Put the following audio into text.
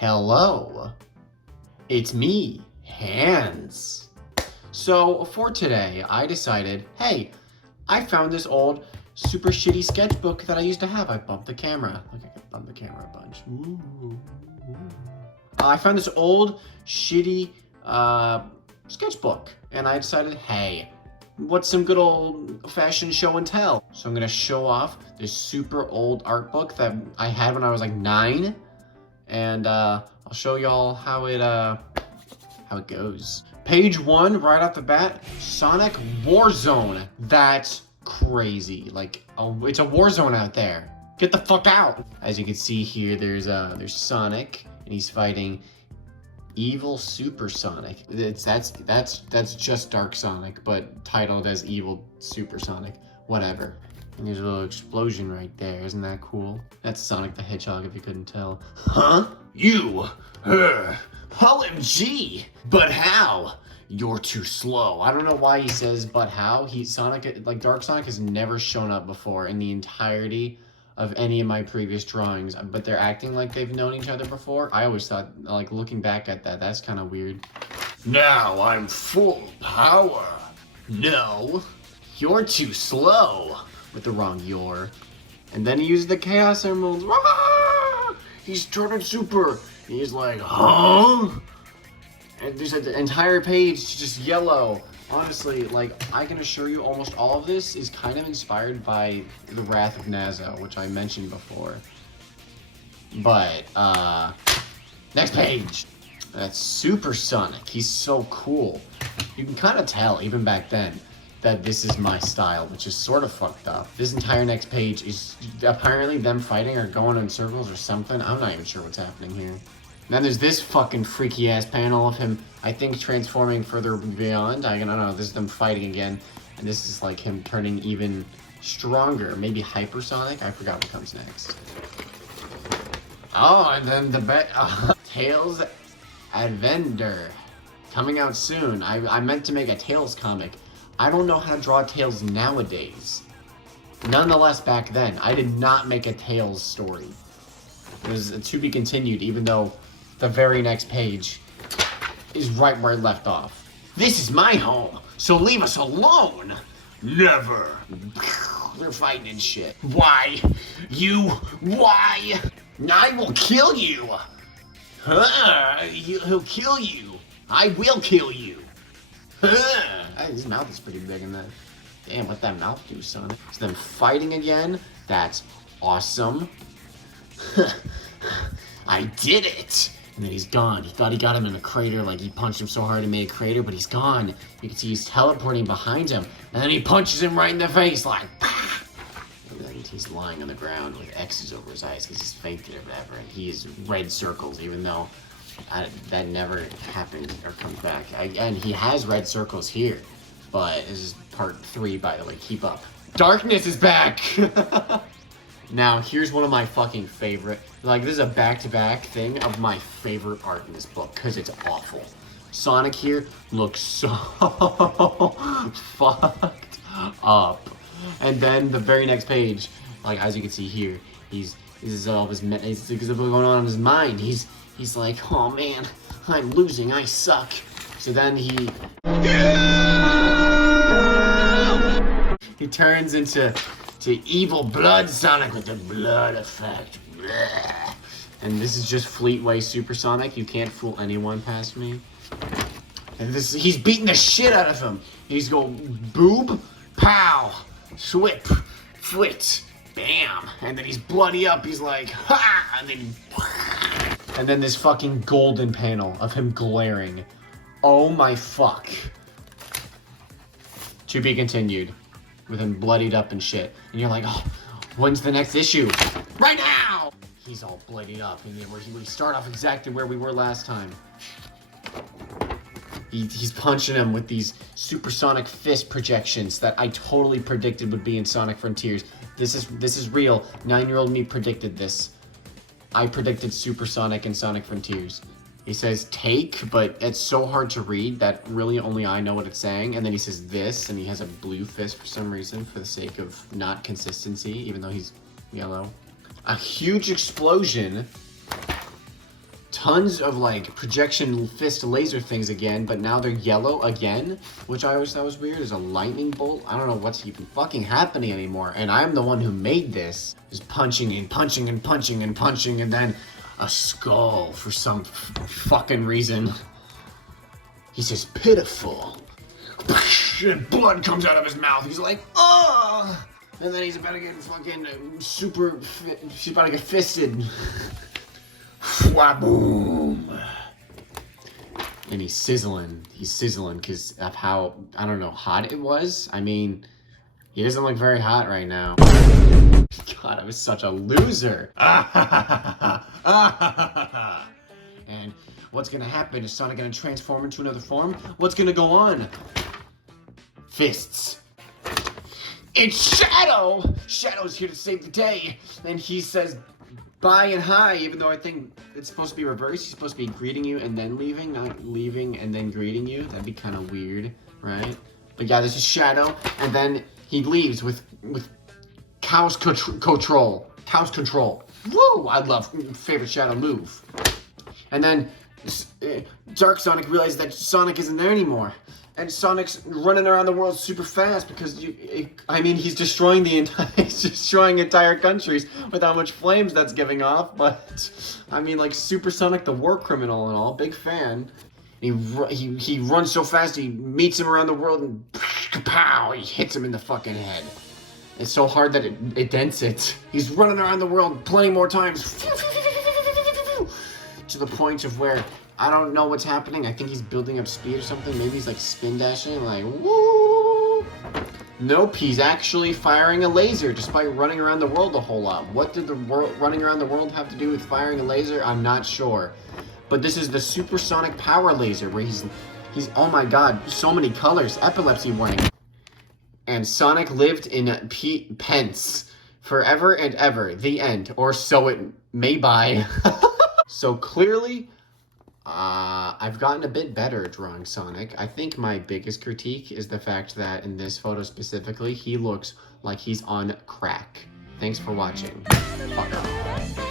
Hello, it's me, Hans. So for today, I decided, hey, I found this old super shitty sketchbook that I used to have. I bumped the camera. Look, I can bump the camera a bunch. Ooh. I found this old shitty sketchbook, and I decided, hey, what's some good old fashioned show and tell? So I'm gonna show off this super old art book that I had when I was like 9. And I'll show y'all how it goes. Page 1, right off the bat, Sonic Warzone. That's crazy. Like, it's a war zone out there. Get the fuck out. As you can see here, there's Sonic, and he's fighting Evil Super Sonic. That's just Dark Sonic, but titled as Evil Super Sonic. Whatever. And there's a little explosion right there. Isn't that cool? That's Sonic the Hedgehog, if you couldn't tell. Huh? You? OMG! But how? You're too slow. I don't know why he says but how. Sonic, like Dark Sonic, has never shown up before in the entirety of any of my previous drawings, but they're acting like they've known each other before. I always thought, like, looking back at that, that's kind of weird. Now I'm full power. No, you're too slow. With the wrong "your," and then he uses the Chaos Emeralds. Ah! He's turning super. He's like, huh? And there's an entire page just yellow. Honestly, like, I can assure you, almost all of this is kind of inspired by the Wrath of Nazo, which I mentioned before. But next page. That's Super Sonic. He's so cool. You can kind of tell even back then that this is my style, which is sort of fucked up. This entire next page is apparently them fighting or going in circles or something. I'm not even sure what's happening here. And then there's this fucking freaky ass panel of him, I think, transforming further beyond. I don't know, this is them fighting again. And this is like him turning even stronger. Maybe hypersonic? I forgot what comes next. Oh, and then the Tails Adventure. Coming out soon. I meant to make a Tails comic. I don't know how to draw Tails nowadays. Nonetheless, back then, I did not make a Tails story. It was to be continued, even though the very next page is right where it left off. This is my home, so leave us alone. Never. They're fighting and shit. Why? Why? I will kill you. He'll kill you. I will kill you. His mouth is pretty big in that. Damn, what that mouth do, son? So them fighting again. That's awesome. I did it! And then he's gone. He thought he got him in a crater, like he punched him so hard he made a crater, but he's gone. You can see he's teleporting behind him, and then he punches him right in the face, like, pah! And then he's lying on the ground with X's over his eyes because he's fainted or whatever, and he is red circles, even though that never happened or comes back. And he has red circles here, but this is part 3, by the way. Keep up. Darkness is back! Now, here's one of my fucking favorite. Like, this is a back-to-back thing of my favorite art in this book, because it's awful. Sonic here looks so fucked up. And then the very next page, like, as you can see here, he's going on in his mind. He's like, oh man, I'm losing, I suck. So then he turns into evil blood Sonic with the blood effect. And this is just Fleetway Super Sonic. You can't fool anyone past me. And he's beating the shit out of him. He's going boob, pow, swip, flit, bam. And then he's bloody up. He's like, ha! And then this fucking golden panel of him glaring. Oh my fuck. To be continued. With him bloodied up and shit. And you're like, oh, when's the next issue? Right now! He's all bloodied up. And then we start off exactly where we were last time. He's punching him with these supersonic fist projections that I totally predicted would be in Sonic Frontiers. This is real. 9-year-old me predicted this. I predicted Supersonic and Sonic Frontiers. He says take, but it's so hard to read that really only I know what it's saying. And then he says this, and he has a blue fist for some reason for the sake of not consistency, even though he's yellow. A huge explosion tons of like projection fist laser things again, but now they're yellow again, which I always thought was weird. There's a lightning bolt. I don't know what's even fucking happening anymore. And I'm the one who made this. Just punching and punching and punching and punching, and then a skull for some fucking reason. He says, pitiful. And blood comes out of his mouth. He's like, oh! And then he's about to get fucking she's about to get fisted. Boom. And he's sizzling. He's sizzling because of how, I don't know, hot it was. I mean, he doesn't look very hot right now. God, I was such a loser. And what's gonna happen? Is Sonic gonna transform into another form? What's gonna go on? Fists. It's Shadow! Shadow's here to save the day. And he says bye and hi, even though I think it's supposed to be reversed. He's supposed to be greeting you and then leaving, not leaving and then greeting you. That'd be kind of weird, right? But yeah, this is Shadow. And then he leaves with Cow's control. Cow's control. Woo! I love favorite Shadow move. And then Dark Sonic realizes that Sonic isn't there anymore. And Sonic's running around the world super fast because he's destroying entire countries with how much flames that's giving off. But I mean, like Super Sonic, the war criminal and all, big fan. And he runs so fast, he meets him around the world and pow, he hits him in the fucking head. It's so hard that it dents it. He's running around the world plenty more times to the point of where I don't know what's happening. I think he's building up speed or something. Maybe he's like spin dashing, like woo. Nope, he's actually firing a laser despite running around the world a whole lot. What did the running around the world have to do with firing a laser? I'm not sure. But this is the supersonic power laser where he's oh my god, so many colors. Epilepsy warning. And Sonic lived in pence forever and ever. The end. Or so it may be. So clearly, I've gotten a bit better at drawing Sonic. I think my biggest critique is the fact that in this photo specifically, he looks like he's on crack. Thanks for watching. Fuck off.